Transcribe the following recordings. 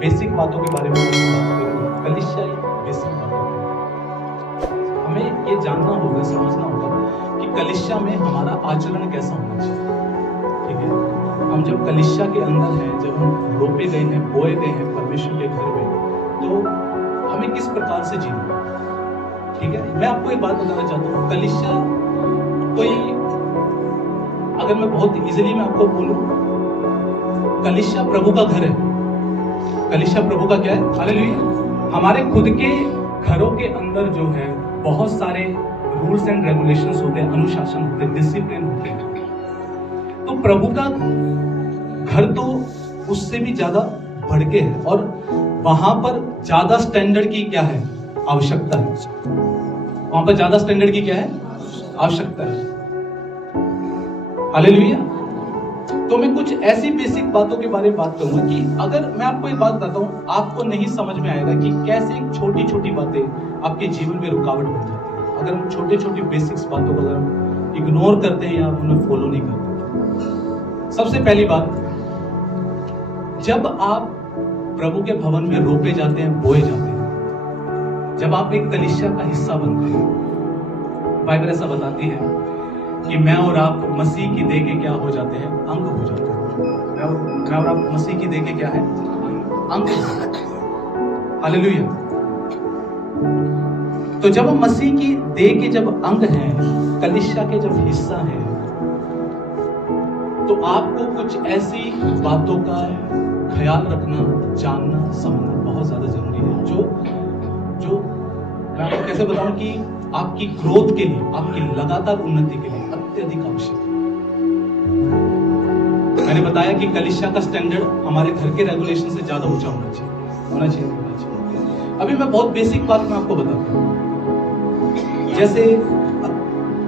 Basic बातों के बारे में बात करूँगा। कलीसिया बेसिक बातों हमें ये जानना होगा, समझना होगा कि कलीसिया में हमारा आचरण कैसा होना चाहिए। ठीक है, हम जब कलीसिया के अंदर हैं, जब हम रोपे गए हैं, बोए गए हैं परमेश्वर के घर में, तो हमें किस प्रकार से जीना। ठीक है, मैं आपको एक बात बताना चाहता हूँ। कलीसिया कोई, अगर मैं बहुत इजीली मैं आपको बोलूं, कलीसिया प्रभु का घर है। कलीसिया प्रभु का क्या है? हालेलुया। हमारे खुद के घरों के अंदर जो है बहुत सारे रूल्स एंड रेगुलेशंस होते हैं, अनुशासन होते हैं, डिसिप्लिन होते हैं। तो प्रभु का घर तो उससे भी ज्यादा बढ़ के है, और वहां पर ज्यादा स्टैंडर्ड की क्या है? आवश्यकता है। वहां पर ज्यादा स्टैंडर्ड की क्या है? आवश्यकता है। हालेलुया। तो मैं कुछ ऐसी बेसिक बातों के बारे में बात करूंगा कि अगर मैं आपको एक बात बताता हूं, आपको नहीं समझ में आएगा कि कैसे छोटी छोटी बातें आपके जीवन में रुकावट बन जाती है अगर हम छोटी छोटी बेसिक्स बातों को अगर इग्नोर करते हैं या उन्हें फॉलो नहीं करते। सबसे पहली बात, जब आप प्रभु के भवन में रोपे जाते हैं, बोए जाते हैं, जब आप एक कलीसिया का हिस्सा बनते हैं, बाइबल ऐसा बताती है कि मैं और आप मसीह की देह के क्या हो जाते हैं? अंग हो जाते हैं। मैं और आप मसीह की देह के क्या है? अंग। हालेलुया। तो जब हम मसीह की देह के जब अंग हैं, कलीसिया के जब हिस्सा हैं, तो आपको कुछ ऐसी बातों का ख्याल रखना, जानना, समझना बहुत ज्यादा जरूरी है, जो मैं आपको कैसे बताऊं कि आपकी ग्रोथ के लिए, आपकी लगातार उन्नति के लिए अत्यधिक आवश्यक है। मैंने बताया कि कलीसिया का स्टैंडर्ड हमारे घर के रेगुलेशन से ज्यादा ऊंचा होना चाहिए। अभी मैं बहुत बेसिक बात मैं आपको बताता हूँ। जैसे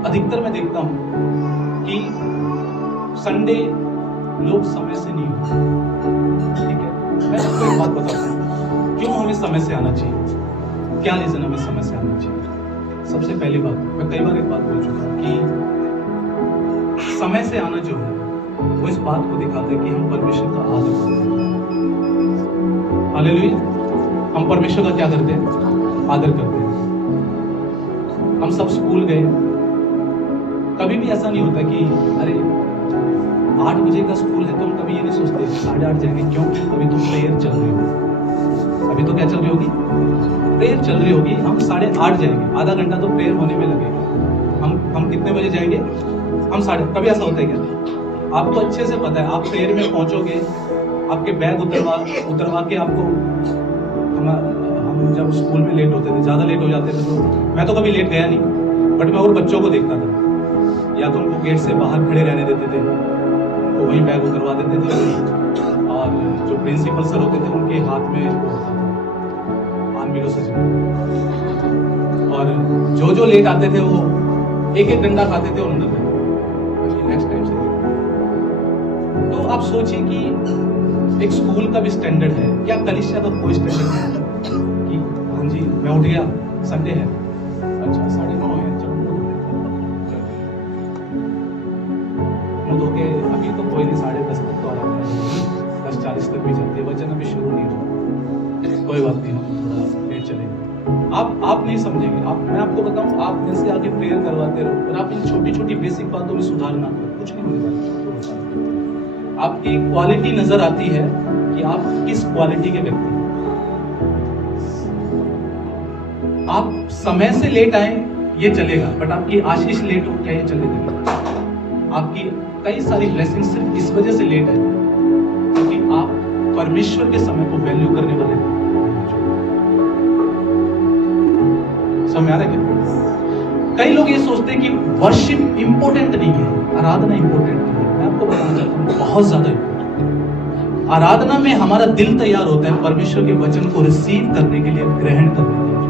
अधिकतर मैं देखता हूँ कि संडे लोग समय से नहीं होते। ठीक है, मैं आपको एक बात बताता हूँ क्यों हमें समय से आना चाहिए, क्या रीजन हमें समय से आना चाहिए। सबसे पहली बात, मैं कई बार एक बात बोल चुका हूं कि समय से आना जो है वो इस बात को दिखाता है कि हम परमेश्वर का आदर करते हैं। हालेलुया। हम परमेश्वर का क्या करते हैं? आदर करते हैं। हम सब स्कूल गए, कभी भी ऐसा नहीं होता कि अरे 8 बजे का स्कूल है, तो हम कभी ये नहीं सोचते 8:30 जाएंगे। क्यों? अभी तो प्रेयर चल रही होगी। अभी तो क्या चल रही होगी? प्रेयर चल रही होगी। हम 8:30 जाएंगे, आधा घंटा तो प्रेयर होने में लगेगा। हम कितने बजे जाएंगे? हम 8:30। कभी ऐसा होता है क्या? आपको अच्छे से पता है, आप प्रेयर में पहुंचोगे, आपके बैग उतरवा के आपको, हम जब स्कूल में लेट होते थे, ज्यादा लेट हो जाते थे, तो मैं तो कभी लेट गया नहीं, बट मैं और बच्चों को देखता था, या तो उनको गेट से बाहर खड़े रहने देते थे, तो वहीं बैग उतरवा देते थे, और जो प्रिंसिपल सर होते थे उनके हाथ में होता था आर्मी सजने, और जो लेट आते थे वो एक डंडा खाते थे और अंदर नेक्स्ट टाइम से। तो आप सोचिए कि एक स्कूल का भी स्टैंडर्ड है, क्या कलीसिया का कोई स्टैंडर्ड है कि हाँ जी मैं उठ गया, संडे है, अच्छा 9:30 है, चलो मुँह धो के, अभी तो कोई नहीं, 10:30 तक तो आराम है, 10:40 तक भी चलती है, वचन अभी शुरू नहीं हुआ, कोई बात नहीं, हम थोड़ा लेट चलेंगे। आप नहीं समझेंगे। मैं आपको बताऊं, आप में से आगे प्रेयर करवाते रहो, और आप इन छोटी छोटी बेसिक बातों में सुधार ना करो, कुछ नहीं होने वाला। आपकी क्वालिटी नजर आती है कि आप किस क्वालिटी के व्यक्ति हैं। आप समय से लेट आए ये चलेगा, बट आपकी आशीष लेट हो, क्या ये चलेगा? आपकी कई सारी ब्लेसिंग सिर्फ इस वजह से लेट है क्योंकि आप परमेश्वर के समय को वैल्यू करने वाले हैं। समझ आ रहा है क्या? कई लोग ये सोचते हैं कि वर्शिप इंपॉर्टेंट नहीं है, आराधना इंपॉर्टेंट नहीं है। मैं आपको बताना चाहता हूँ बहुत ज्यादा इंपॉर्टेंट। आराधना में हमारा दिल तैयार होता है परमेश्वर के वचन को रिसीव करने के लिए, ग्रहण करने के लिए।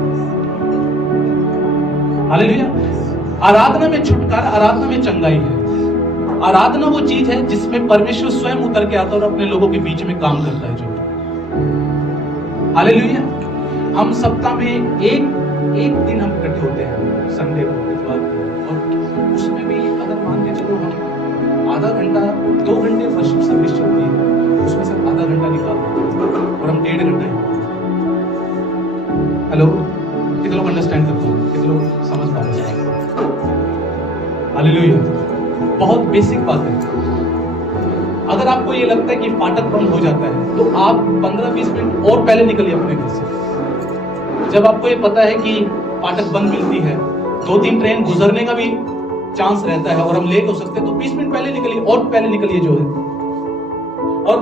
हालेलुया। आराधना में छुटकारा, आराधना में चंगाई है। आराधना वो चीज है जिसमें परमेश्वर स्वयं उतर के आता है और अपने लोगों के बीच में काम करता है। जो हालेलुया। हम सप्ताह में एक दिन हम इकट्ठे होते हैं, संडे को, इतवार को, और उसमें भी अगर मान के चलो हम आधा घंटा 2 घंटे वर्शिप सर्विस चलती है, उसमें से आधा घंटा निकाल और हम 1.5 घंटा हमारे साथ। हालेलुया। बहुत बेसिक बात है। अगर आपको ये लगता है कि फाटक बंद हो जाता है तो आप 15-20 मिनट और पहले निकलिए अपने घर से। जब आपको ये पता है कि फाटक बंद मिलती है, 2-3 ट्रेन गुजरने का भी चांस रहता है और हम लेट हो सकते हैं, तो 20 मिनट पहले निकलिए और पहले निकलिए जो है। और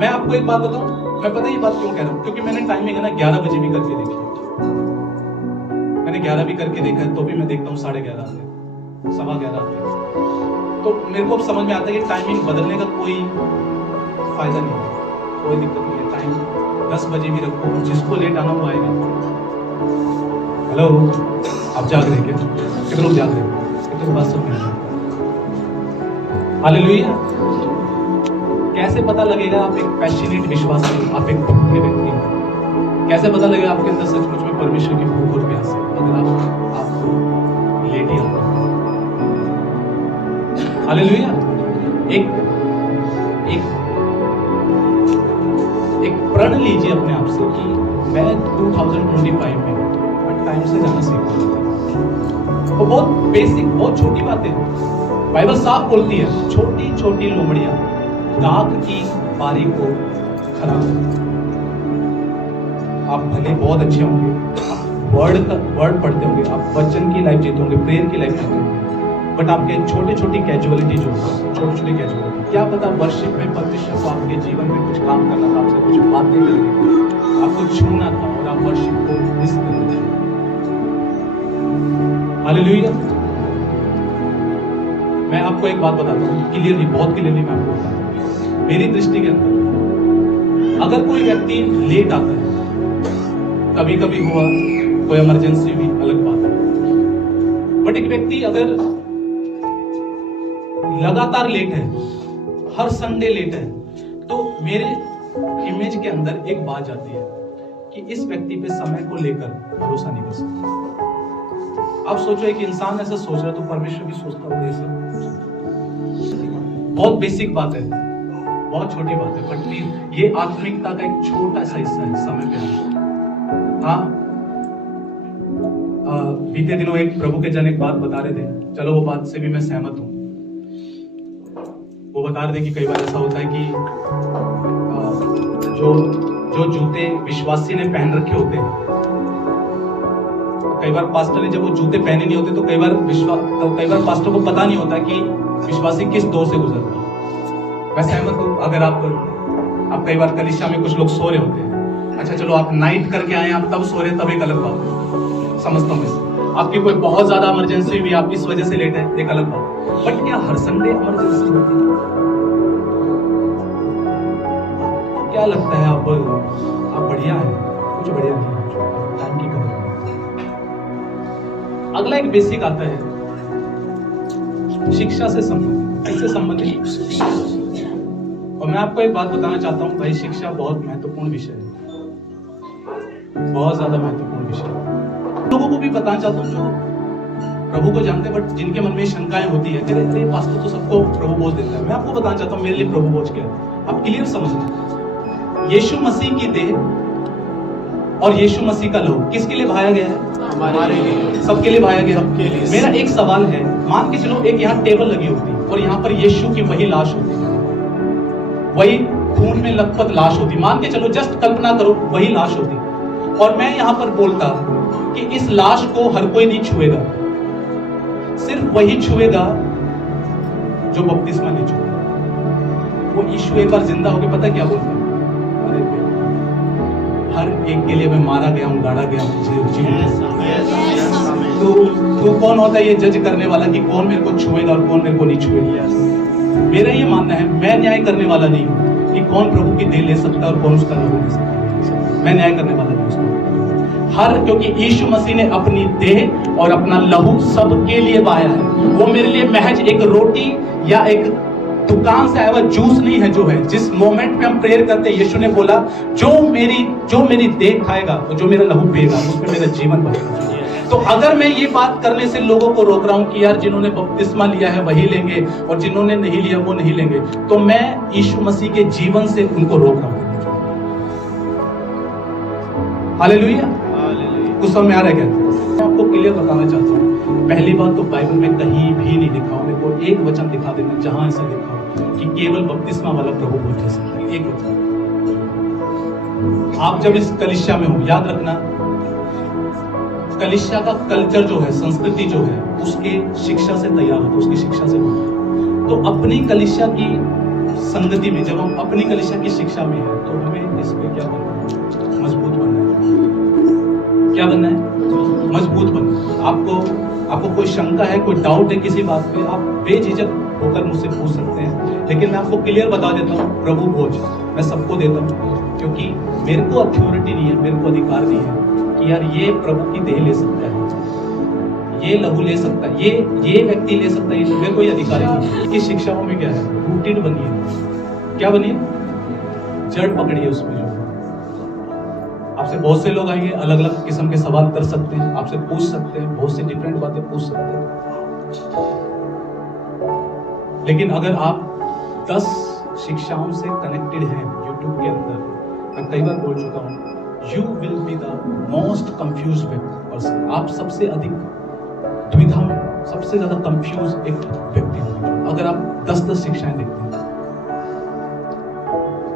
मैं आपको एक बात बताऊं, मैं पता है ये बात क्यों कह रहा हूं, क्योंकि मैंने टाइमिंग है ना 11 बजे भी करके देखी। मैंने 11 भी करके देखा है, तो भी मैं देखता हूँ 11:30 आते, 11:15 आते। तो मेरे को अब समझ में आता है कि टाइमिंग बदलने का कोई फायदा नहीं है, कोई दिक्कत नहीं है। टाइम 10 बजे भी रखो, जिसको लेट आना वो आएगा। हेलो, आप जाग रहे क्या? कितने लोग जाग रहे हैं? कितने बात सुन रहे हैं? हालेलुया। कैसे पता लगेगा आप एक पैशनेट विश्वासी, आप एक भक्त के व्यक्ति हैं? कैसे पता लगेगा आपके अंदर सचमुच में परमेश्वर की भूख और प्यास है? अगर आप लेट ही आते हैं। हालेलुया। एक प्रण लीजिए अपने आप से कि मैं 2025 में टाइम से जाना सीखूंगा। वो बहुत बेसिक, बहुत छोटी बातें हैं। बाइबल साफ बोलती है, छोटी छोटी लोमड़ियां दाख की बारी को खराब। आप भले बहुत अच्छे होंगे, वर्ड पढ़ते होंगे, आप वचन की लाइफ जीते होंगे, प्रेयर की लाइफ जीते होंगे, बट आपके छोटी छोटी कैजुअलिटी जो छोटी छोटी कैजुअलिटी, क्या पता वर्शिप में परमेश्वर को आपके जीवन में कुछ काम करना था, आपसे कुछ बातें करनी थी, आपको छूना था और आप वर्शिप को मिस कर रहे थे। हालेलुया। मैं आपको एक बात बताता हूँ क्लियरली, बहुत क्लियरली मैं आपको बताता हूँ। मेरी दृष्टि के अंदर अगर कोई व्यक्ति लेट आता है, कभी कभी हुआ, कोई इमरजेंसी हुई, अलग बात है, बट एक व्यक्ति अगर लगातार लेट है, हर संडे लेट है, तो मेरे इमेज के अंदर एक बात जाती है कि इस व्यक्ति पे समय को लेकर भरोसा नहीं कर सकता। आप सोचो एक इंसान ऐसा सोच रहा है तो परमेश्वर भी सोचता होगा ये सब। बहुत बेसिक बात है, बहुत छोटी बात है, बट ये आत्मिकता का एक छोटा सा हिस्सा है समय पे। हाँ, बीते दिनों एक प्रभु के जन एक बात बता रहे थे, चलो वो बात से भी मैं सहमत हूँ। वो बता रहे थे कि कई बार ऐसा होता है कि जो जूते विश्वासी ने पहन रखे होते हैं, कई बार पास्टर ने जब वो जूते पहने नहीं होते तो कई बार पास्टर को पता नहीं होता कि विश्वासी किस दौर से गुजर रहा है। मैं सहमत हूँ। अगर आप कई बार कलीसिया में कुछ लोग सो रहे होते हैं, अच्छा चलो आप नाइट करके आए, आप तब सो रहे, तब एक अलग बात है, समझता हूँ। आपकी कोई बहुत ज्यादा इमरजेंसी हुई, आप इस वजह से लेट है, एक अलग बात। बट क्या हर संडे इमरजेंसी होती है? क्या लगता है आप बढ़िया है? कुछ बढ़िया नहीं है, टाइम की कदर। अगला एक बेसिक आता है शिक्षा से संबंधित, इससे संबंधित। और मैं आपको एक बात बताना चाहता हूँ भाई, शिक्षा बहुत महत्वपूर्ण विषय है, बहुत ज्यादा महत्वपूर्ण विषय है। लोगों को भी बताना चाहता हूँ जो प्रभु को जानते हैं बट जिनके मन में शंकाएं होती है, अरे पास्टर तो सबको प्रभु बोझ देता है। मैं आपको बताना चाहता हूँ मेरे लिए प्रभु बोझ क्या है, आप क्लियर समझना। यीशु मसीह की देह और यीशु मसीह का लहू किसके लिए बहाया गया है? हमारे लिए, सबके लिए बहाया गया। सबके लिए। मेरा एक सवाल है, मान के चलो एक यहाँ टेबल लगी होती और यहाँ पर यीशु की वही लाश होती, वही खून में लथपथ लाश होती, मान के चलो, जस्ट कल्पना करो वही लाश होती, और मैं यहाँ पर बोलता कि इस लाश को हर कोई नहीं छुएगा, सिर्फ वही छुएगा जो बपतिस्मा नहीं छुएगा। वो यीशु एक बार जिंदा होके पता क्या बोलता है? अरे हर एक के लिए मैं मारा गया हूँ, गाड़ा गया हूँ, तू कौन होता है ये जज करने वाला कि कौन मेरे को छुएगा और कौन मेरे को नहीं छुएगा? मेरा ये मानना है, मैं न्याय करने वाला नहीं हूँ कि कौन प्रभु की देह ले सकता है और कौन उसका लहू ले सकता है। मैं न्याय करने वाला नहीं हूँ। क्योंकि यीशु मसीह ने अपनी देह और अपना लहू सबके लिए बहाया है। वो मेरे लिए महज एक रोटी या एक दुकान से आया हुआ जूस नहीं है जो है। जिस मोमेंट पे हम प्रेयर करते हैं, यीशु ने बोला जो मेरी देह खाएगा और जो मेरा लहू पिएगा उसमें मेरा जीवन बनेगा। तो अगर मैं ये बात करने से लोगों को रोक रहा हूं कि यार जिन्होंने बपतिस्मा लिया है वही लेंगे और जिन्होंने नहीं लिया वो नहीं लेंगे, तो मैं यीशु मसीह के जीवन से उनको रोक रहा हूं। हालेलुया। कुछ समझ में आ रहा है क्या? मैं आपको क्लियर बताना चाहता हूँ, पहली बात तो बाइबल में कहीं भी नहीं लिखा हो, मेरे को एक वचन दिखा देना जहां ऐसा लिखा हो कि केवल बपतिस्मा वाला प्रभु भोज ले सकता है। एक वचन। आप जब इस कलीसिया में हो, याद रखना कलीसिया का कल्चर जो है, संस्कृति जो है, उसके शिक्षा से तैयार होता है, उसकी शिक्षा से बनता है। तो अपनी कलीसिया की संगति में, जब हम अपनी कलीसिया की शिक्षा में है, तो हमें इस पे क्या बनना है? मजबूत बनना है। क्या बनना है? मजबूत बनना है। आपको कोई शंका है, कोई डाउट है किसी बात पे, आप बेझिझक होकर मुझसे पूछ सकते हैं। लेकिन मैं आपको क्लियर बता देता हूँ, प्रभु भोज मैं सबको देता हूँ, क्योंकि मेरे को अथॉरिटी नहीं है, मेरे को अधिकार नहीं है कि यार ये प्रभु की देह ले सकता है, ये लहू ले सकता है, ये व्यक्ति ले सकता है, मेरे कोई अधिकार नहीं है। कि शिक्षाओं में क्या है? रूटेड बनिए। क्या बनिए? जड़ पकड़िए उसमें। जो आपसे बहुत से लोग आएंगे, अलग अलग किस्म के सवाल कर सकते हैं, आपसे पूछ सकते हैं, बहुत सी डिफरेंट बातें पूछ सकते हैं। लेकिन अगर आप 10 शिक्षाओं से कनेक्टेड हैं यूट्यूब के अंदर, मैं कई बार बोल चुका हूं, you will be the most confuse person. आप सबसे अधिक दुविधा में, सबसे ज्यादा कंफ्यूज एक व्यक्ति होंगे अगर आप 10 शिक्षाएं देखते हैं।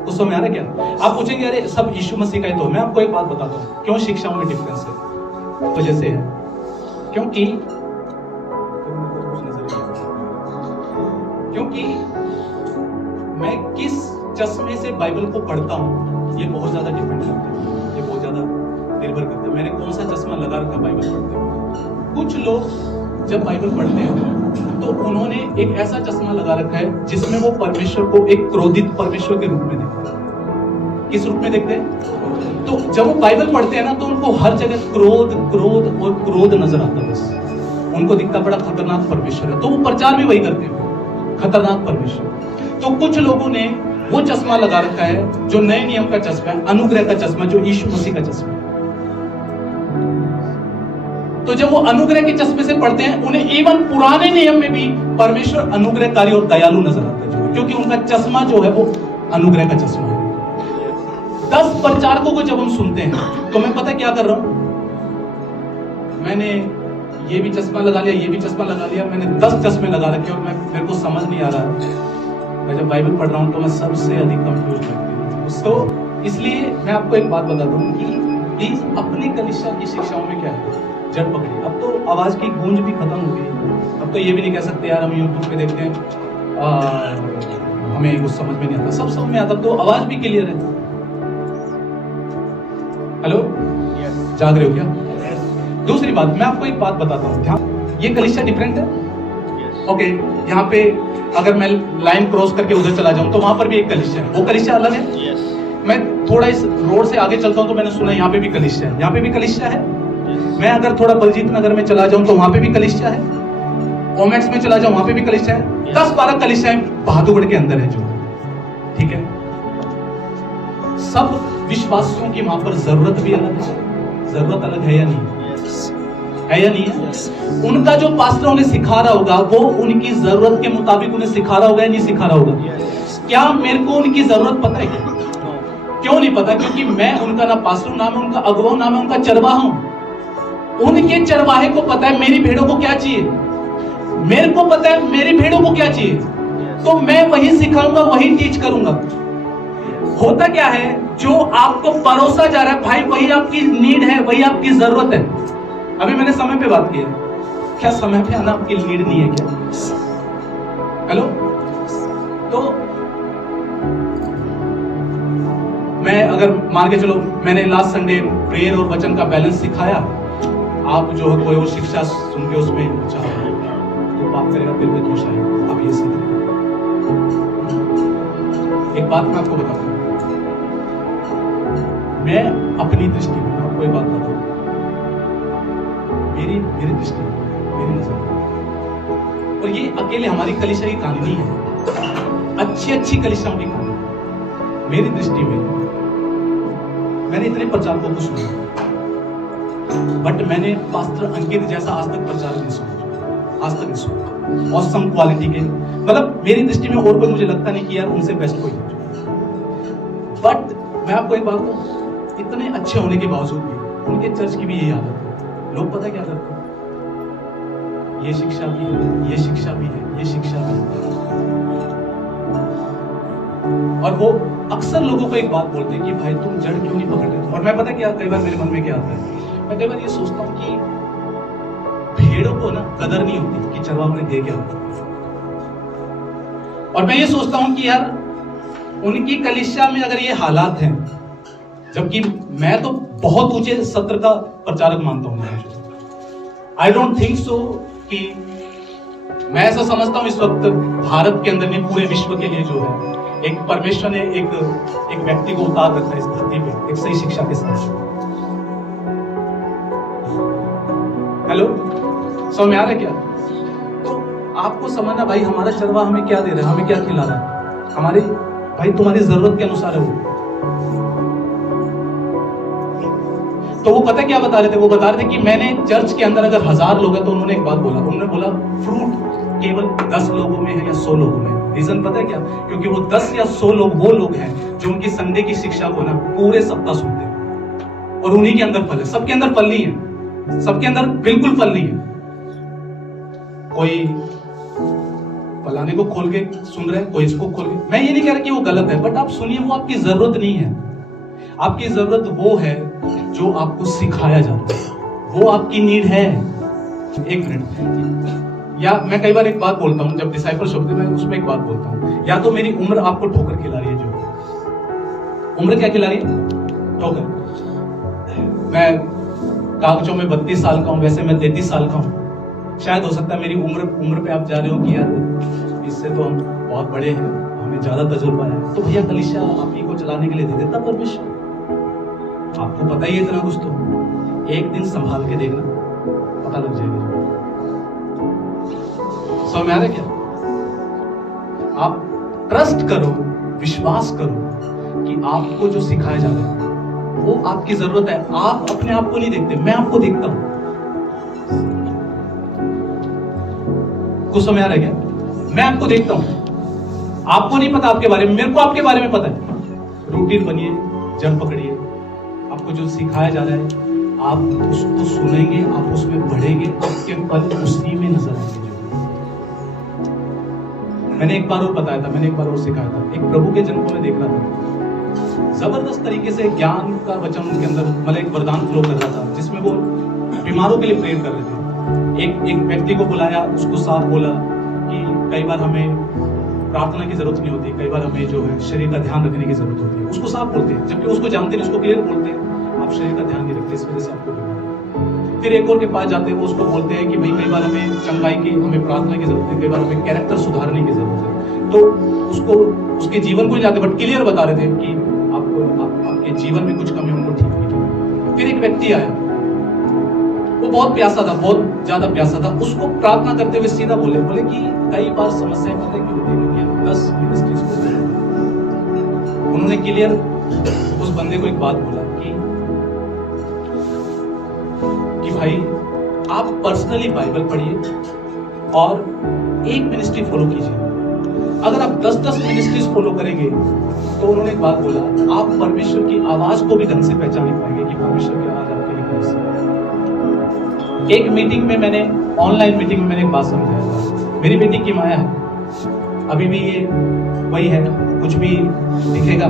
तो समझ आ रहा है क्या? आप पूछेंगे अरे सब यीशु मसीह का ही तो। मैं आपको एक बात बताता हूं क्यों शिक्षाओं में डिफरेंस है। तो जैसे है क्योंकि मैं किस चश्मे से बाइबल को पढ़ता हूं, ये बहुत ज्यादा डिपेंड करता है, ये बहुत ज्यादा निर्भर करता है मैंने कौन सा चश्मा लगा रखा बाइबल पढ़ते हुए। कुछ लोग जब बाइबल पढ़ते हैं तो उन्होंने एक ऐसा चश्मा लगा रखा है जिसमें वो परमेश्वर को एक क्रोधित परमेश्वर के रूप में देखते हैं। किस रूप में देखते हैं? तो जब वो बाइबल पढ़ते हैं ना, तो उनको हर जगह क्रोध क्रोध और क्रोध नजर आता है। बस उनको दिखता बड़ा खतरनाक परमेश्वर है, तो वो प्रचार भी वही करते हैं, खतरनाक परमेश्वर। तो कुछ लोगों ने वो चश्मा लगा रखा है जो नए नियम का चश्मा है, अनुग्रह का चश्मा, जो यीशु मसीह का चश्मा है। तो जब वो अनुग्रह के चश्मे से पढ़ते हैं, उन्हें इवन पुराने नियम में भी परमेश्वर अनुग्रहकारी और दयालु नजर आता है, क्योंकि उनका चश्मा जो है वो अनुग्रह का चश्मा है। 10 प्रचारकों को जब हम सुनते हैं तो मैं पता क्या कर रहा हूं, मैंने ये भी चश्मा लगा लिया, ये भी चश्मा लगा लिया, मैंने 10 चश्मे लगा रखे और मेरे को समझ नहीं आ रहा। मैं जब बाइबल पढ़ रहा हूं तो मैं सबसे अधिक कंफ्यूज रहती हूँ। तो इसलिए मैं आपको एक बात बताता हूँ कि प्लीज अपनी कलीसिया की शिक्षाओं में क्या है, जड़ पकड़िए। अब तो आवाज की गूंज भी खत्म हो गई। अब तो ये भी नहीं कह सकते यार हम यूट्यूब पे देखते हैं, हमें कुछ समझ में नहीं आता। सब समझ में आता, तो आवाज भी क्लियर है। हेलो, जाग रहे हो क्या? दूसरी बात, मैं आपको एक बात बताता हूँ, ध्यान, ये कलीसिया डिफरेंट है। ओके, यहाँ पे अगर मैं लाइन क्रॉस करके उधर चला जाऊं तो वहां पर भी एक कलीसिया है, वो कलीसिया अलग है। मैं थोड़ा इस रोड से आगे चलता हूं तो मैंने सुना यहाँ पे भी कलीसिया है, यहाँ पे भी कलीसिया है। मैं अगर थोड़ा बलजीत नगर में चला जाऊं तो वहां पे भी कलीसिया है। ओमेक्स में चला जाऊं वहां पे भी कलीसिया है। 10-12 कलीसियाएं बहादुरगढ़ के अंदर है जो, ठीक है। सब विश्वासियों की वहां पर जरूरत भी अलग है, जरूरत अलग है या नहीं है, या नहीं है? उनका जो पास्टर उन्हें सिखा रहा होगा वो उनकी जरूरत के मुताबिक उन्हें सिखा रहा होगा या नहीं सिखा रहा होगा? क्या मेरे को उनकी जरूरत पता है क्या? क्यों नहीं पता? क्योंकि मैं उनका ना पास्टर, ना मैं उनका अगुवा, ना मैं उनका चरवाहा हूं। उनके चरवाहे को पता है मेरी भेड़ों को क्या चाहिए, मेरे को पता है मेरी भेड़ों को क्या चाहिए, तो मैं वही सिखाऊंगा, वही टीच करूंगा। होता क्या है, जो आपको परोसा जा रहा है भाई, वही आपकी नीड है, वही आपकी जरूरत है। अभी मैंने समय पे बात की है, क्या समय पे आना आपकी नीड नहीं है क्या? हेलो, तो मैं अगर मान के चलो मैंने लास्ट संडे प्रेयर और वचन का बैलेंस सिखाया, आप जो है कोई और शिक्षा सुन के उसमें अच्छा तो पाप करेगा, दिल में दोष आएगा। आप ये सीख रहे। एक बात मैं आपको बताता हूँ, मैं अपनी दृष्टि में आपको एक बात बताता हूँ, मेरी दृष्टि में, मेरी नजर में, और ये अकेले हमारी कलीसिया की कहानी नहीं है, अच्छी कलीसियाओं की कहानी। मेरी दृष्टि में मैंने इतने प्रचारकों को सुना, बट मैंने पास्टर अंकित जैसा आज तक प्रचार नहीं सुना, आज तक नहीं सुना। ऑसम क्वालिटी के, मतलब मेरी दृष्टि में और कोई मुझे लगता नहीं कि यार उनसे बेस्ट कोई है। बट मैं आपको एक बात कहूं, इतने अच्छे होने के बावजूद भी उनके चर्च की भी यही आदत है। लोग पता क्या करते हैं, ये शिक्षा भी है, ये शिक्षा भी है, ये शिक्षा भी है। और वो अक्सर लोगों को एक बात बोलते हैं कि भाई तुम जड़ क्यों नहीं पकड़ रहे। और मैं पता क्या, कई बार मेरे मन में क्या आता है, मैं कई बार ये सोचता हूँ कि भेड़ों को ना कदर नहीं होती कि चरवाहा उन्हें दे क्या होता। और मैं ये सोचता हूँ कि यार उनकी कलीसिया में अगर ये हालात हैं, जबकि मैं तो बहुत ऊंचे सत्र का प्रचारक मानता हूँ, आई डोंट थिंक सो कि मैं ऐसा समझता हूँ इस वक्त भारत के अंदर नहीं पूरे विश्व के लिए जो है एक परमेश्वर ने एक व्यक्ति को उतार रखा है इस धरती पे एक सही शिक्षा के साथ। हेलो, समझ में आ रहा है क्या? तो आपको समझना भाई हमारा चरवाहा हमें क्या दे रहा है, हमें क्या खिला रहा है, हमारे भाई तुम्हारी जरूरत के अनुसार है वो। तो वो पता क्या बता रहे थे, वो बता रहे थे कि मैंने चर्च के अंदर अगर 1000 लोग हैं तो उन्होंने एक बात बोला, उन्होंने बोला फ्रूट केवल 10 लोगों में है या 100 लोगों में। रीजन पता है क्या? क्योंकि वो 10 या 100 लोग वो लोग हैं जो उनकी संडे की शिक्षा को ना पूरे सप्ताह सुनते हैं और उन्हीं के अंदर फल है। सबके अंदर फल नहीं है, सबके अंदर बिल्कुल फल नहीं है। कोई फलाने को खोल के सुन रहे हैं, कोई इसको खोल के। मैं ये नहीं कह रहा कि वो गलत है, बट आप सुनिए, वो आपकी जरूरत नहीं है। आपकी जरूरत वो है जो आपको सिखाया जाता है, वो आपकी नीड है। एक मिनट, या मैं कई बार एक बात बोलता हूं जब डिसाइपलशिप में, मैं उसमें एक बात बोलता हूं, या तो मेरी उम्र आपको ठोकर खिला रही है, जो उम्र क्या खिला रही है? ठोकर। मैं कागजों में 32 साल का हूं, वैसे मैं 33 साल का हूं। शायद हो सकता है मेरी उम्र पे आप जा रहे हो कि यार इससे तो हम बहुत बड़े हैं, हमें ज्यादा तजुर्बा है। तो भैया कलीसिया आप ही को चलाने के लिए दे देता परमेश्वर। आपको पता ही है इतना कुछ, तो एक दिन संभाल के देखना, पता लग जाएगा। समझ में आ रहा है क्या? आप ट्रस्ट करो, विश्वास करो कि आपको जो सिखाया जा रहा है वो आपकी जरूरत है। आप अपने आप को नहीं देखते, मैं आपको देखता हूं। कुछ समझ आ रहा है क्या? मैं आपको देखता हूं, आपको नहीं पता आपके बारे में, मेरे को आपके बारे में पता है। रूटीन बनिए, जड़ पकड़िए, आपको जो सिखाया जा रहा है आप उसको सुनेंगे, आप उसमें बढ़ेंगे, आपके फल उसी में नजर आएंगे। मैंने एक बार और बताया था, मैंने एक बार और सिखाया था, एक प्रभु के जन को मैं देख रहा था, जबरदस्त तरीके से ज्ञान का वचन उनके अंदर मतलब एक वरदान फ्लो कर रहा था, जिसमें वो बीमारों के लिए प्रेयर कर रहे थे। एक व्यक्ति को बुलाया, उसको साफ बोला कि कई बार हमें प्रार्थना की जरूरत नहीं होती, कई बार हमें जो है शरीर का ध्यान रखने की जरूरत होती है। उसको साफ बोलते हैं, जबकि उसको जानते नहीं, उसको क्लियर बोलते हैं आप शरीर का ध्यान नहीं रखते, इस वजह से आपको बीमारी। फिर एक और के पास जाते हैं, वो उसको बोलते हैं कि भाई कई बार हमें चंगाई की, हमें प्रार्थना की जरूरत है, कई बार हमें कैरेक्टर सुधारने की जरूरत है। तो उसको उसके जीवन को नहीं जाते, बट क्लियर बता रहे थे कि आपके जीवन में कुछ कमी उनको ठीक नहीं। फिर एक व्यक्ति आया, वो बहुत प्यासा था, बहुत ज्यादा प्यासा था। उसको प्रार्थना करते हुए सीधा बोले कि कई बार समस्या पता है क्यों होती है, 10 मिनिस्ट्रीज को। उन्होंने क्लियर उस बंदे को एक बात बोला कि भाई आप पर्सनली बाइबल पढ़िए और एक मिनिस्ट्री फॉलो कीजिए। अगर आप 10-10 मिनिस्ट्रीज फॉलो करेंगे तो उन्होंने एक बात बोला, आप परमेश्वर की आवाज को भी ढंग से पहचान पाएंगे कि परमेश्वर की आवाज आपके लिए कौन सी है। एक मीटिंग में मैंने, ऑनलाइन मीटिंग में मैंने एक बात समझाया था, मेरी बेटी की माया है, अभी भी ये वही है, कुछ भी दिखेगा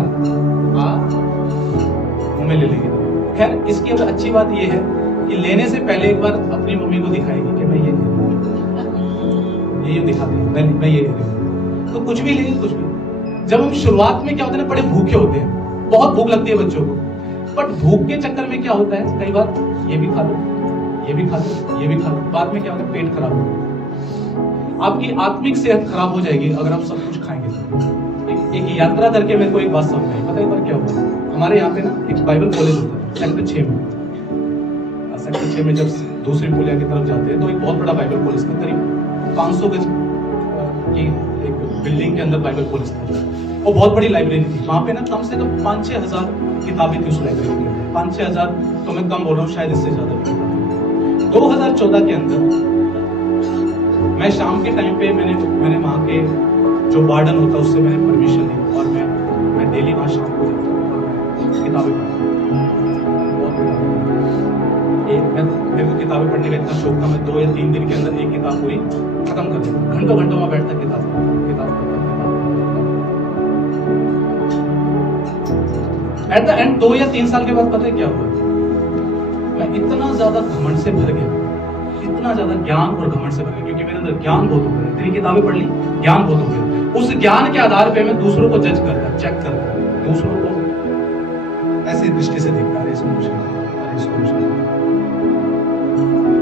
मुंह में ले लेंगे। खैर इसकी अब अच्छी बात ये है कि लेने से पहले एक बार अपनी मम्मी को दिखाएगी कि मैं ये दिखाती हूँ, मैं ये ले रही हूँ। तो कुछ भी ले, कुछ भी। जब हम शुरुआत में क्या होता है ना, बड़े भूखे होते हैं, बहुत भूख लगती है बच्चों को, बट भूख के चक्कर में क्या होता है, कई बार ये भी खा लो, ये भी खा लो, ये भी खा लो, बाद में क्या होता है, पेट खराब होगा, आपकी आत्मिक सेहत खराब हो जाएगी अगर आप सब कुछ खाएंगे तो। एक यात्रा करके मेरे को एक बात समझ आई, पता है एक बार क्या हुआ, हमारे यहाँ पे ना एक बाइबल कॉलेज होता है सेक्टर 6 में। सेक्टर 6 में जब दूसरी पुलिया की तरफ जाते हैं तो एक बहुत बड़ा बाइबल कॉलेज था, करीब 500 गज की एक बिल्डिंग के अंदर बाइबल कॉलेज था, और बहुत बड़ी लाइब्रेरी थी। वहाँ पे ना कम से कम 5-6 हजार किताबें थी उस लाइब्रेरी के अंदर। 5-6 हजार तो मैं कम बोल रहा हूँ, शायद इससे ज्यादा। 2014 के अंदर मैं शाम के टाइम पे मैंने वहाँ के जो वार्डन होता है उससे मैंने परमिशन ली, और मैं डेली वहाँ शाम को जाता हूँ और मैं किताबें पढ़ता हूँ। मेरे को किताबें पढ़ने का इतना शौक था, मैं 2 या 3 दिन के अंदर एक किताब पूरी खत्म कर देता, घंटों घंटों में बैठता किताब एट द एंड 2 या 3 साल के बाद पता है क्या हुआ, मैं इतना ज्यादा घमंड से भर गया, इतना ज्यादा ज्ञान और घमंड से भर गया, क्योंकि मेरे अंदर ज्ञान बहुत हो गया, इतनी किताबें पढ़ ली, ज्ञान बहुत हो गया। उस ज्ञान के आधार पे मैं दूसरों को जज करता, चेक करता, दूसरों को ऐसी दृष्टि से देखता, अरे इसको मुश्किल, अरे इसको मुश्किल।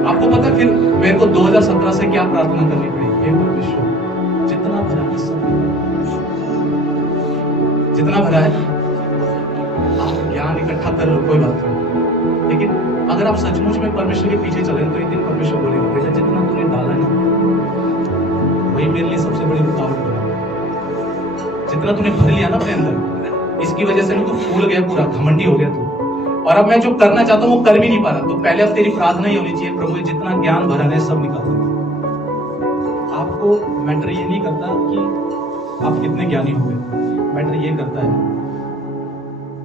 आपको पता है फिर मेरे को 2017 से क्या प्रार्थना करनी पड़ी, हे परमेश्वर जितना भरा है सब, जितना भरा है आप ज्ञान इकट्ठा कर लो, कोई बात नहीं, लेकिन अगर आप सचमुच में परमेश्वर के पीछे चले तो एक दिन परमेश्वर बोलेगा, बेटा जितना तूने डाला है ना वही मेरे लिए सबसे बड़ी रुकावट बना, जितना तूने भर लिया ना अपने अंदर, इसकी वजह से ना तू फूल गया, पूरा घमंडी हो गया तू, और अब मैं जो करना चाहता हूँ वो कर भी नहीं पा रहा। तो पहले अब तेरी प्रार्थना ही होनी चाहिए, प्रभु जितना ज्ञान भरा है सब निकाल दे। आपको मैटर ये नहीं करता कि आप कितने ज्ञानी हो गए, मैटर ये करता है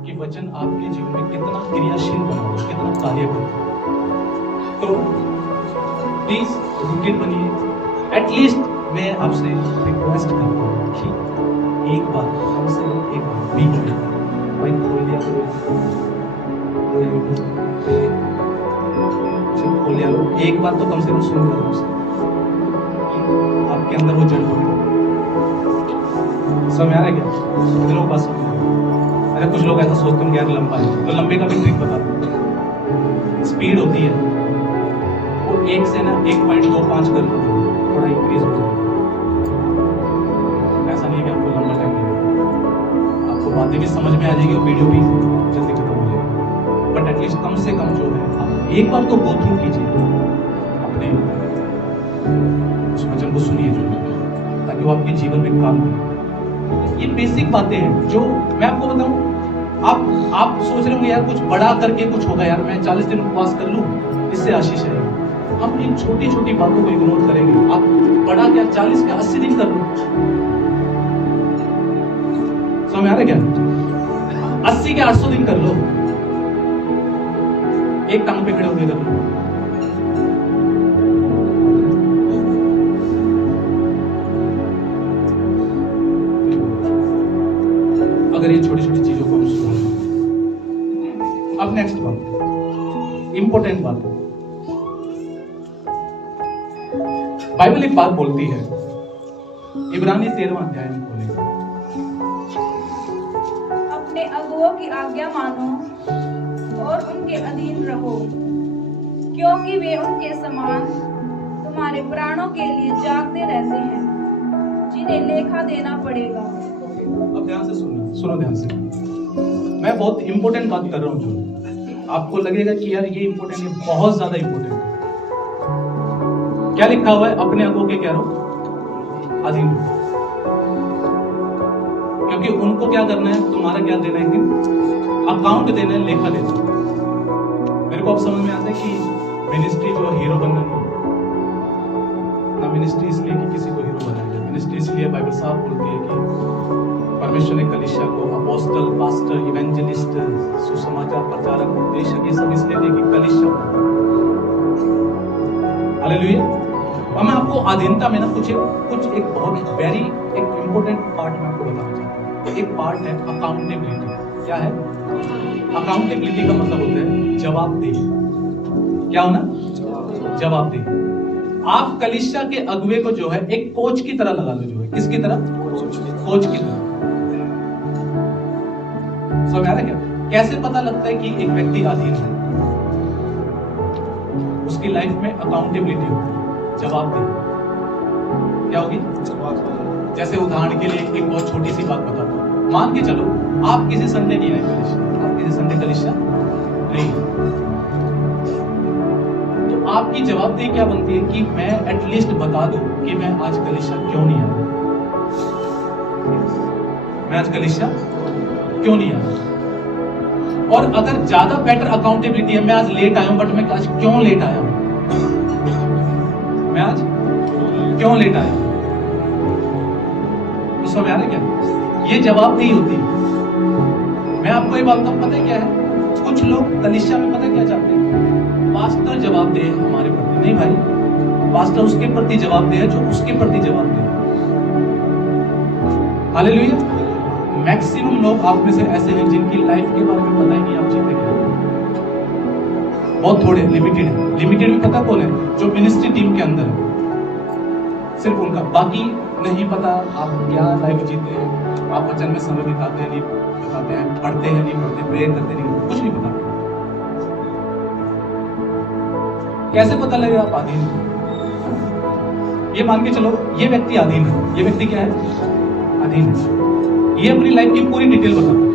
कि वचन आपके जीवन में कितना क्रियाशील बना हो, कितना कार्य करो। तो प्लीज रूटेड बनिए। एटलीस्ट मैं आपसे रिक्वेस्ट करता हूँ कि एक बार कम से कम एक बार वीक में भाई खोल लिया करो, खोल लिया लो, एक बार तो कम से कम सुन लो उससे, आपके अंदर वो जड़ हो। समझ आ रहा है क्या? कितने लोग बात समझ रहे हैं? अरे कुछ लोग ऐसा सोचते हैं यार लंबा है, तो लंबे का भी ट्रिक बता दो। स्पीड होती है वो 1 से ना 1.25 कर लो, थोड़ा इंक्रीज हो जाए। ऐसा नहीं है कि आपको लंबा टाइम लगेगा, आपको बातें भी समझ में आ जाएगी और वीडियो भी जल्दी खत्म हो जाएगी। बट एटलीस्ट कम से कम जो है आप एक बार तो गो थ्रू कीजिए, अपने उस वचन को सुनिए जो, ताकि वो आपके जीवन में काम करे। ये बेसिक बातें हैं जो मैं आपको बताऊं। आप सोच रहे होंगे यार कुछ बड़ा करके कुछ होगा, यार मैं 40 दिन उपवास कर लूं इससे आशीष आएगी। हम इन छोटी छोटी बातों को इग्नोर करेंगे, आप बड़ा क्या 40 क्या 80 दिन कर लो, समझ आ रहा है क्या? 80 के 800 दिन कर लो, एक टांग पे खड़े होकर कर लो। अगर ये छोटी छोटी चीजों को हम सुधार। अब नेक्स्ट बात, इंपॉर्टेंट बात, बाइबल एक बात बोलती है, इब्रानी 13वां अध्याय में बोलेगा, अपने अगुओं की आज्ञा मानो और उनके अधीन रहो, क्योंकि वे उनके समान तुम्हारे प्राणों के लिए जागते रहते हैं, जिन्हें लेखा देना पड़ेगा। अब ध्यान से सुनो ध्यान से, मैं बहुत इंपॉर्टेंट बात कर रहा हूं, जो आपको लगेगा कि यार ये इंपॉर्टेंट है, बहुत ज्यादा इंपॉर्टेंट है। क्या लिखा हुआ है? अपने अगुओं के क्या रहो, अधीन रहो, क्योंकि उनको क्या करना है, तुम्हारा क्या देना है, एक दिन अकाउंट देना है, लेखा देना है। मेरे को अब समझ में आता है कि मिनिस्ट्री जो हीरो बनना नहीं ना, मिनिस्ट्री इसलिए कि किसी को हीरो बनाया जाए, मिनिस्ट्री इसलिए बाइबल साहब बोलती है कि परमेश्वर ने कलीसिया को अपोस्टल, पास्टर, इवेंजलिस्ट, सुसमाचार प्रचारक, उपदेशक ये सब इसलिए दिए कि कलीसिया। हालेलुया। अब मैं आपको अधीनता में ना कुछ एक बहुत वेरी एक इंपॉर्टेंट पार्ट मैं आपको बताना चाहता हूँ। एक पार्ट है अकाउंटेबिलिटी। क्या है अकाउंटेबिलिटी? का मतलब होता है जवाबदेही। क्या होना? जवाबदेही। आप कलीसिया के अगुवे को जो है एक कोच की तरह लगा लो, जो है किसकी तरह? कोच की तरह। समझ आ रहा है क्या? कैसे पता लगता है कि एक व्यक्ति अधीन है? उसकी लाइफ में अकाउंटेबिलिटी होगी, जवाबदेही। क्या होगी? जैसे उदाहरण के लिए एक बहुत छोटी सी बात बताता हूँ। मान के चलो आप किसी संडे नहीं आए कलीसिया, आप किसी संडे कलीसिया नहीं, तो आपकी जवाबदेही क्या बनती है कि मैं एटलीस्ट बता दूं कि मैं आज कलीसिया क्यों नहीं आया, मैं आज कलीसिया क्यों नहीं आया। और अगर ज्यादा बेटर अकाउंटेबिलिटी है, मैं आज लेट आया हूं, बट मैं आज क्यों लेट आया हूं, मैं आज क्यों लेट आया हूं, तो समझ आ रहा है क्या? ये जवाबदेही होती है। मैं आपको ये बात बताऊं, पता है क्या है, कुछ लोग कलीसिया में पता है क्या चाहते हैं, पास्टर जवाब दे हमारे प्रति, नहीं भाई, पास्टर उसके प्रति जवाब दे जो उसके प्रति जवाब दे। हालेलुया। मैक्सिमम लोग आप में से ऐसे हैं जिनकी लाइफ के बारे में पता ही नहीं आप जीते क्या। बहुत थोड़े, लिमिटेड है। लिमिटेड में पता कौन है? जो मिनिस्ट्री टीम के अंदर है, सिर्फ उनका। बाकी नहीं पता आप क्या लाइफ जीते हैं, आप वचन में समय बिताते हैं नहीं बिताते हैं, पढ़ते हैं नहीं पढ़ते, प्रेयर करते नहीं, कुछ नहीं पता। कैसे पता लगे आप अधीन हैं? ये मान के चलो ये व्यक्ति अधीन है। ये व्यक्ति क्या है? अधीन है। ये अपनी लाइफ की पूरी डिटेल बताता है।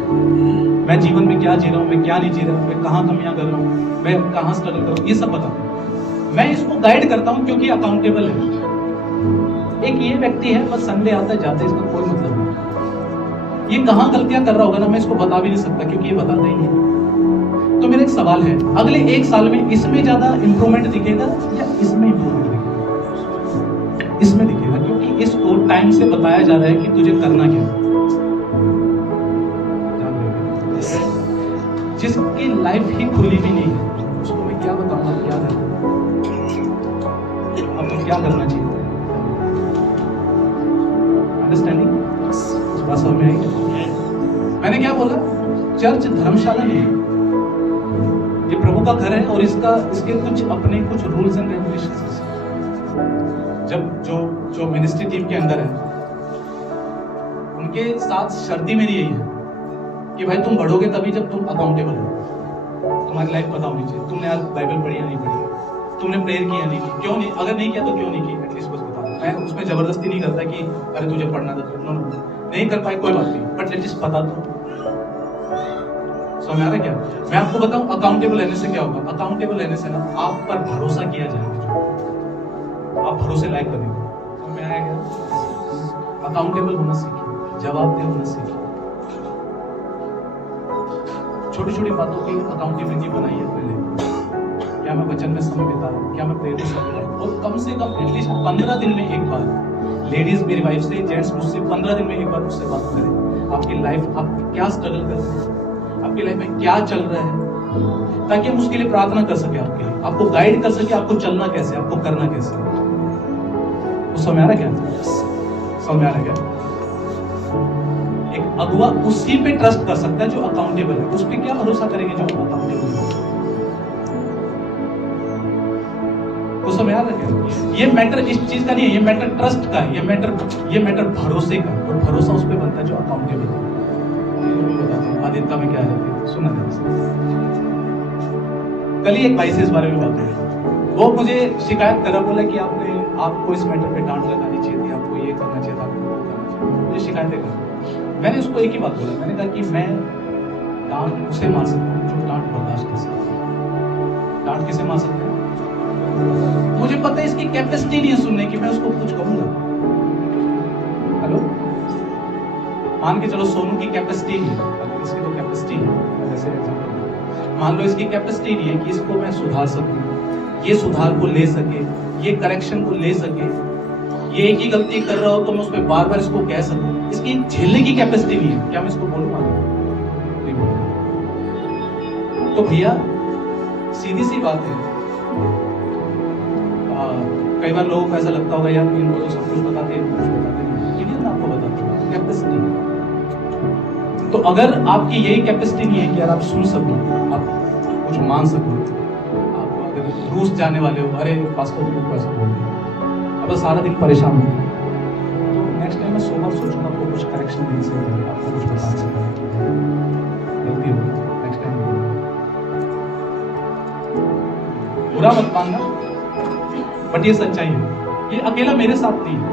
मैं जीवन में क्या जी रहा हूँ, मैं क्या नहीं जी रहा हूँ, मैं कहाँ कमियां कर रहा हूँ, मैं कहाँ स्ट्रगल कर रहा हूँ, ये सब बताता हूँ। मैं इसको गाइड करता हूँ क्योंकि अकाउंटेबल है। एक ये व्यक्ति है, बस संडे आता है जाता है, इसका कोई मतलब नहीं। ये कहाँ गलतियां कर रहा होगा ना, मैं इसको बता भी नहीं सकता क्योंकि ये बताता ही नहीं। तो मेरा एक सवाल है, अगले एक साल में इसमें ज्यादा इंप्रूवमेंट दिखेगा या इसमें इंप्रूवमेंट दिखेगा? इसमें दिखेगा, क्योंकि इसको टाइम से बताया जा रहा है कि तुझे करना क्या है। जिसकी लाइफ ही खुली भी नहीं है उसको मैं क्या बताऊंगा क्या करना, आपको क्या करना चाहिए। अंडरस्टैंडिंग? बात समझ में आई? मैंने क्या बोला? चर्च धर्मशाला नहीं है, ये प्रभु का घर है और इसके कुछ अपने कुछ रूल्स एंड रेगुलेशंस हैं। जब जो मिनिस्ट्री टीम के अंदर है उनके साथ शर्ती मेरी यही है कि भाई तुम बढ़ोगे तभी जब तुम अकाउंटेबल हो। तुम्हारी लाइफ पता होनी चाहिए, तुमने आज बाइबल पढ़ी या नहीं पढ़ी, तुमने प्रेयर की या नहीं की, क्यों नहीं, अगर नहीं किया तो क्यों नहीं की, एटलीस्ट बस बता। मैं उसमें जबरदस्ती नहीं करता कि अरे तुझे पढ़ना था, नहीं कर पाए कोई बात नहीं, बट एटलीस्ट पता तो। समझ आ रहा है क्या? मैं आपको बताऊं अकाउंटेबल रहने से क्या होगा। अकाउंटेबल रहने से ना आप पर भरोसा किया जाएगा, आप भरोसे लायक बनेंगे। समझ में आया क्या? अकाउंटेबल होना सीखिए, जवाबदेह होना सीखिए। छोटी छोटी बातों की अकाउंटेबिलिटी बनाइए अपने लिए। क्या मैं वचन में समय बिता रहा हूँ, क्या मैं प्रेयर में समय बिता रहा हूँ, और कम से कम एटलीस्ट 15 दिन में एक बार, लेडीज मेरी वाइफ से, जेंट्स मुझसे 15 दिन में एक बार मुझसे बात करें। आपकी लाइफ, आप क्या स्ट्रगल कर रहे हैं, आपकी लाइफ में क्या चल रहा है, ताकि हम उसके लिए प्रार्थना कर सके, आपके लिए आपको गाइड कर सके, आपको चलना कैसे, आपको करना कैसे। उस समय आ रहा क्या? समझ में आ रहा क्या? एक अगुआ उसी पे ट्रस्ट कर सकता है जो अकाउंटेबल है। उस पे क्या भरोसा करेंगे जो अकाउंटेबल है? उस समय आ रहा क्या? ये मैटर इस चीज का नहीं है, ये मैटर ट्रस्ट का है, ये मैटर भरोसे का, और भरोसा उस पे बनता है जो अकाउंटेबल है। आदित्य में क्या रहती है सुना ध्यान से। कल ही एक भाई से इस बारे में बात हुई, वो मुझे शिकायत करा, बोला कि आपको इस मैटर पे डांट लगानी चाहिए थी, आपको ये करना चाहिए था, आपको वो करना चाहिए। मुझे शिकायतें कर, मैंने उसको एक ही बात बोला, मैंने कहा कि मैं डांट उसे मार सकता हूँ जो डांट बर्दाश्त कर सकता है। डांट किसे मार सकते हैं? मुझे पता है इसकी कैपेसिटी नहीं है सुनने की, मैं उसको कुछ कहूंगा। हेलो, मान के चलो सोनू की कैपेसिटी नहीं है, इसकी तो कैपेसिटी है, जैसे मान लो इसकी कैपेसिटी नहीं है कि इसको मैं सुधार सकूं, ये सुधार को ले सके, ये करेक्शन को ले सके, ये एक ही गलती कर रहा हो तो मैं उस पर बार बार इसको कह सकूं, इसकी झेलने की कैपेसिटी नहीं है। क्या मैं इसको बोलूंगा? नहीं बोलूंगा। तो भैया सीधी सी बात है, कई बार लोगों को ऐसा लगता होगा यार इनको तो सब कुछ बताते हैं, कुछ बताते नहीं, क्लियर मैं आपको बताता हूँ कैपेसिटी। तो अगर आपकी यही कैपेसिटी नहीं है कि यार आप सुन सको, आप कुछ मान सको, आप अगर रूस जाने वाले हो, अरे पास्टर को ऐसा बोल दिया, अब सारा दिन परेशान हो, तो नेक्स्ट टाइम मैं सोमवार सोचूंगा आपको कुछ करेक्शन देने से, आपको कुछ बताने से गलती होगी, नेक्स्ट टाइम बुरा मत मानना, बट ये सच्चाई है। ये अकेला मेरे साथ नहीं है,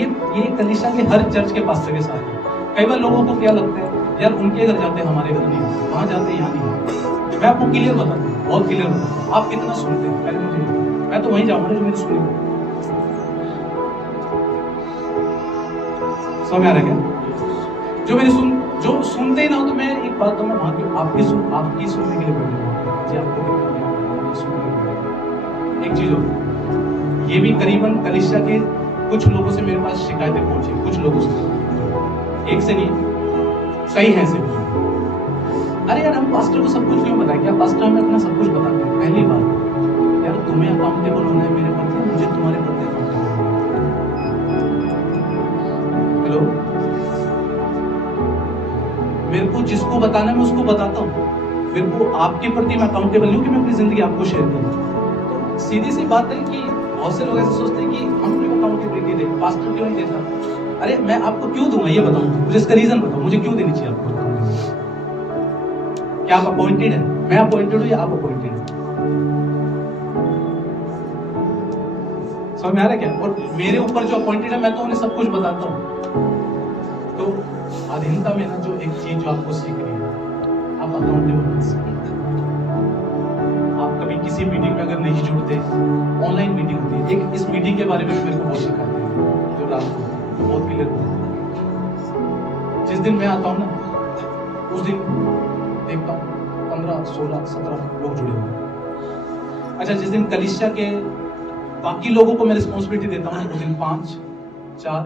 ये कलीसिया के हर चर्च के पास्टर के साथ है। कई बार लोगों को क्या लगता है यार उनके घर जाते हैं, हमारे घर नहीं, वहां जाते हैं यहाँ नहीं। मैं आपको क्लियर बताता हूँ, बहुत क्लियर बताता हूँ। आप कितना सुनते हैं पहले मुझे, मैं तो वहीं जाऊंगा जो मेरी सुनी। समझ में आ रहा है क्या? जो सुनते ही ना हो, तो मैं एक बात तो मैं वहां आपकी सुनने के लिए बैठा हूँ जी, आपको एक चीज हो, ये भी करीबन कलीसिया के कुछ लोगों से मेरे पास शिकायतें पहुंची, कुछ लोगों से, एक से नहीं कई हैं से। अरे यार हम पास्टर को सब कुछ क्यों बताएं? क्या पास्टर हमें अपना सब कुछ बताते हैं? पहली बात तुम्हें अकाउंटेबल होना है मेरे प्रति, मुझे तुम्हारे प्रति अकाउंटेबल होना है। हेलो, मेरे को जिसको बताना मैं उसको बताता हूँ, मेरे को आपके प्रति मैं अकाउंटेबल नहीं हूँ कि मैं अपनी जिंदगी आपको शेयर करूँ। तो सीधी सी बात है कि बहुत से लोग ऐसे सोचते हैं कि हम क्यों अकाउंटेबिलिटी दें, पास्टर क्यों नहीं देता। अरे मैं आपको क्यों दूंगा ये बताओ, मुझे इसका रीजन बताओ, मुझे क्यों देनी चाहिए आपको। क्या आप अपॉइंटेड है, मैं अपॉइंटेड हूँ या आप अपॉइंटेड हैं? समझ में आ रहा है क्या? और मेरे ऊपर जो अपॉइंटेड है मैं तो उन्हें सब कुछ बताता हूँ। तो अधीनता में ना जो एक चीज जो आपको सीखनी है, आप अकाउंटेबल बन सकते। आप कभी किसी मीटिंग में अगर नहीं जुड़ते, ऑनलाइन मीटिंग होती है, एक इस मीटिंग के बारे में मेरे को बहुत सिखाते हैं जो रात को बहुत क्लियर होता है। जिस दिन मैं आता हूँ ना उस दिन देखता हूँ 15, 16, 17 लोग जुड़े हुए। अच्छा, जिस दिन कलीसिया के बाकी लोगों को मैं रिस्पॉन्सिबिलिटी देता हूँ उस दिन 5, 4,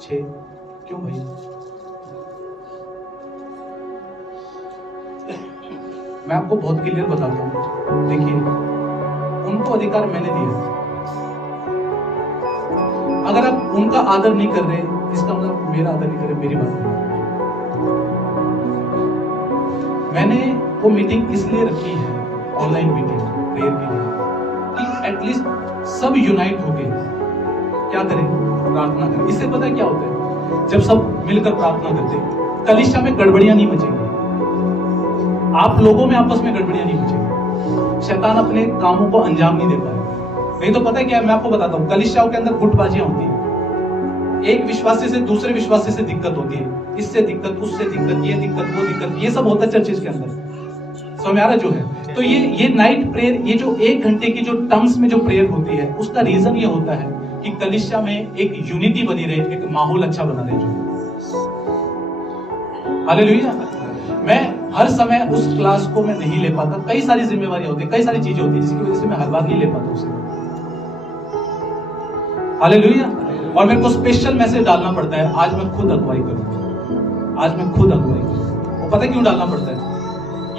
6, क्यों भाई? मैं आपको बहुत क्लियर बताता हूँ, देखिए उनको अधिकार मैंने दिया। अगर आप उनका आदर नहीं कर रहे, इसका मतलब मेरा आदर नहीं कर रहे, मेरी बात नहीं। मैंने वो मीटिंग इसलिए रखी है, ऑनलाइन मीटिंग प्रेयर के लिए, कि एटलीस्ट सब यूनाइट हो गए क्या करें, प्रार्थना करें। इससे पता है क्या होता है, जब सब मिलकर प्रार्थना करते हैं कलीसिया में गड़बड़ियां नहीं मचेंगी, आप लोगों में आपस में गड़बड़ियां नहीं मचेंगी, शैतान अपने कामों को अंजाम नहीं दे पाएगा। नहीं तो पता है क्या है, मैं आपको बताता हूँ, कलीसियाओं के अंदर गुटबाजियां होती है, एक विश्वासी से दूसरे विश्वासी से दिक्कत होती है, इससे दिक्कत, उससे दिक्कत, ये दिक्कत, वो दिक्कत, ये सब होता है चर्चेस के अंदर। समझ में आ रहा जो है। तो ये नाइट प्रेयर, ये जो 1 घंटे की जो टर्म्स में जो प्रेयर होती है, उसका रीजन ये होता है कि कलीसिया में एक यूनिटी बनी रहे, एक माहौल अच्छा बना रहे। जो हालेलुया। मैं हर समय उस क्लास को मैं नहीं ले पाता, कई सारी जिम्मेवारियां होती है, कई सारी चीजें होती है जिसकी वजह से मैं हर बार नहीं ले पाता उसे। हालेलुया। और मेरे को स्पेशल मैसेज डालना पड़ता है, आज मैं खुद अगुवाई करूं, आज मैं खुद अगुवाई करूं। वो पता है क्यों डालना पड़ता है?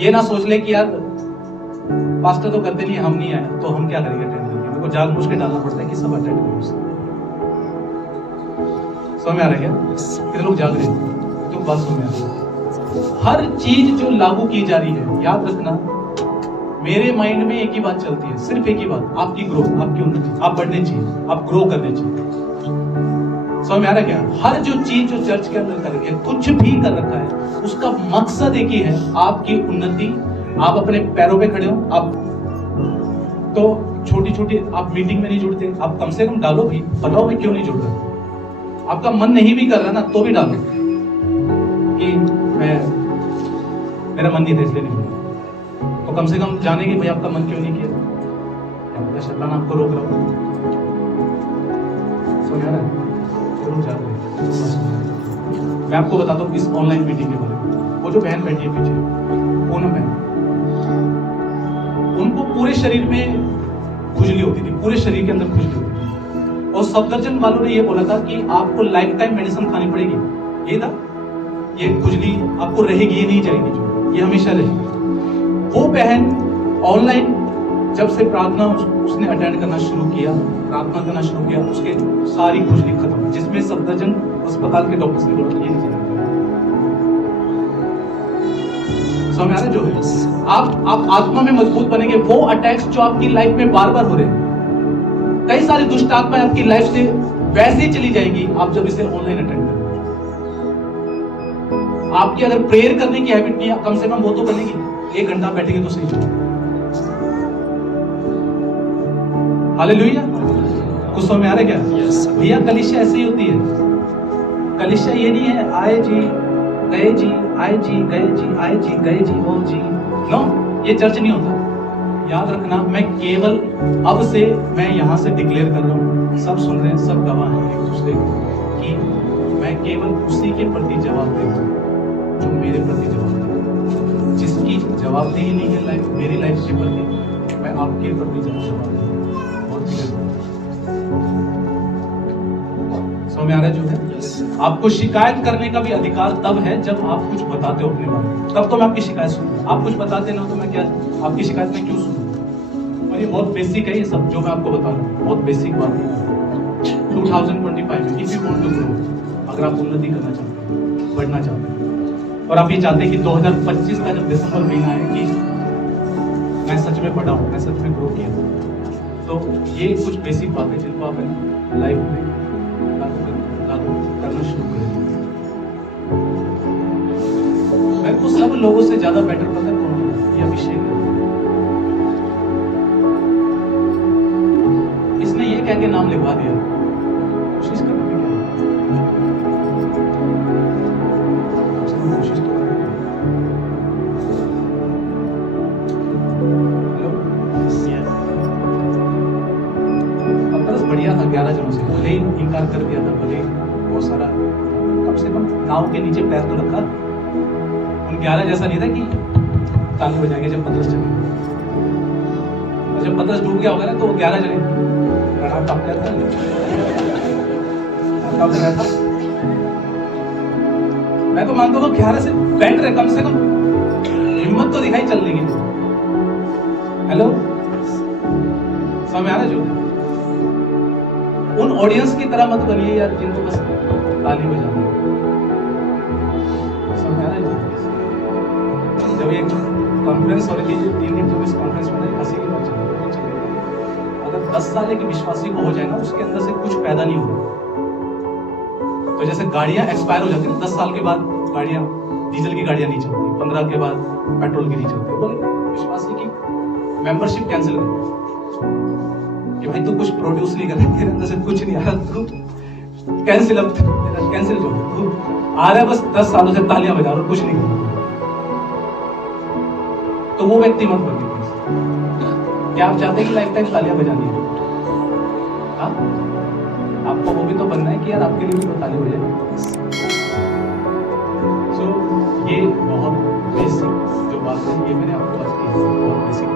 ये ना सोच ले कि यार पास्टर तो करते नहीं, हम नहीं आए तो हम क्या करेंगे अटेंड करके। मेरे को जानबूझ के डालना पड़ता है कि सब अटेंड करो। समझ में आ रहा है क्या? कितने लोग जाग रहे हैं? तो बात समझ में आ रही है? हर चीज जो लागू की जा रही है, याद रखना, मेरे माइंड में एक ही बात चलती है, सिर्फ एक ही बात, आपकी ग्रोथ, आपकी उन्नति, आप बढ़ने चाहिए, आप ग्रो करने चाहिए। समझ में आ रहा है क्या? हर जो चीज जो चर्च के अंदर कर रही है, कुछ भी कर रखा है, उसका मकसद एक ही है, आपकी उन्नति। आप अपने पैरों पे खड़े हो। आप तो छोटी छोटी आप मीटिंग में नहीं जुड़ते, आप कम से कम डालो भी, बताओ मैं क्यों नहीं जुड़ रहा। आपका मन नहीं भी कर रहा ना, तो भी डालो कि मेरा मन नहीं था इसलिए नहीं जुड़ा। तो कम से कम जानेंगे भाई आपका मन क्यों नहीं किया, क्या पता शैतान आपको रोक रहा हो। समझ आ रहा है? मैं आपको बताता हूँ इस ऑनलाइन मीटिंग के बारे में। वो जो बहन बैठी है पीछे, पूनम बहन, उनको पूरे शरीर में खुजली होती थी, पूरे शरीर के अंदर खुजली होती थी, और सफदरजंग वालों ने ये बोला था कि आपको लाइफ टाइम मेडिसिन खानी पड़ेगी। ये था, ये खुजली आपको रहेगी, ये नहीं जाएगी, जो ये हमेशा रहेगी। वो बहन ऑनलाइन जब से प्रार्थना उसने अटेंड करना शुरू किया, प्रार्थना करना शुरू किया, उसके सारी खुजली खत्म, जिसमें सफदरजंग अस्पताल के डॉक्टर्स ने बोला ये नहीं। समझ आ रहा है जो है, आप आत्मा में मजबूत बनेंगे। वो अटैक्स जो आपकी लाइफ में बार बार हो रहे हैं, कई सारी दुष्ट आत्माएं आपकी लाइफ से वैसे ही चली जाएगी आप जब इसे ऑनलाइन अटेंड करेंगे। आपकी अगर प्रेयर करने की हैबिट नहीं है, कम से कम वो तो बनेगी, 1 घंटा बैठेंगे तो सही। हालेलुया। कुछ समझ में आ रहा है क्या? भैया कलीसिया ऐसे ही होती है। कलीसिया ये नहीं है आए जी गए जी, आए जी गए जी, आए जी गए जी, ओ जी, नो, ये चर्च नहीं होता। याद रखना, मैं केवल अब से मैं यहां से डिक्लेयर कर रहा हूं, सब सुन रहे हैं, सब गवाह हैं एक दूसरे को, कि मैं केवल उसी के प्रति जवाब देगा जो मेरे प्रति जवाब देगा। जिसकी जवाबदेही नहीं है लाइफ, मेरी लाइफ के प्रति, मैं आपके प्रति जवाब दूंगा। बहुत क्लियर। समझ में आ रहा है जो है? आपको शिकायत करने का भी अधिकार तब है जब आप कुछ बताते हो अपने बारे में, तब तो मैं आपकी शिकायत सुनूंगा। आप कुछ बताते ना हो तो मैं क्या आपकी शिकायत में क्यों सुनूं? और ये बहुत बेसिक है, ये सब जो मैं आपको बता रहा हूँ बहुत बेसिक बात है। 2025 में if you want to grow, अगर आप उन्नति करना चाहते हैं, बढ़ना चाहते हैं, और आप ये चाहते हैं कि 2025 का जब दिसंबर महीना है कि मैं सच में पढ़ा हूँ, मैं सच में ग्रो किया हूँ, तो ये कुछ बेसिक बातें जिनको आप लाइफ में लागू करना शुरू करें। मेरे को सब लोगों से ज्यादा बेटर पता है कौन है, ये अभिषेक है। इसने ये कह के नाम लिखवा दिया, कोशिश करने में क्या कोशिश तो बढ़िया था 11 जनों से, भले ही इनकार कर दिया था, भले बहुत सारा, कम से कम नाव के नीचे पैर तो रखा। उन 11 जैसा नहीं था कि ताली बजाएंगे जब 15 चले, और जब 15 डूब गया होगा ना तो 11 जने कांप गया था, कांप गया था। मैं तो मानता हूँ 11 से बैंड रहे, कम से कम हिम्मत तो दिखाई चलने की। हेलो, समझ आ रहा है? जो उन ऑडियंस की तरह मत बनिए यार जिनको बस ताली बजानी है। समझ आ रहा है? जब एक कॉन्फ्रेंस हो रही थी 3 दिन, जब इस कॉन्फ्रेंस में हंसी की बात चल रही है, अगर 10 साल एक विश्वासी को हो जाए ना, उसके अंदर से कुछ पैदा नहीं होगा। तो जैसे गाड़ियां एक्सपायर हो जाती है, 10 साल के बाद गाड़ियां, डीजल की गाड़ियां नहीं चलती, 15 के बाद पेट्रोल की नहीं चलती, बोले विश्वासी की मेंबरशिप कैंसिल कर कि भाई तू कुछ प्रोड्यूस नहीं कर रहा, तेरे अंदर से कुछ नहीं आ रहा, तू कैंसिल, अब तेरा कैंसिल जो तू आ रहा है बस 10 सालों से तालियां बजा रहा, कुछ नहीं कर रहा। तो वो व्यक्ति मत बनिए। क्या आप चाहते हैं कि लाइफ टाइम तालियां बजानी है? हाँ, आपको वो भी तो बनना है कि यार आपके लिए भी तो ताली बजाए। सो ये बहुत बेसिक जो बात है, ये मैंने आपको आज की बहुत बेसिक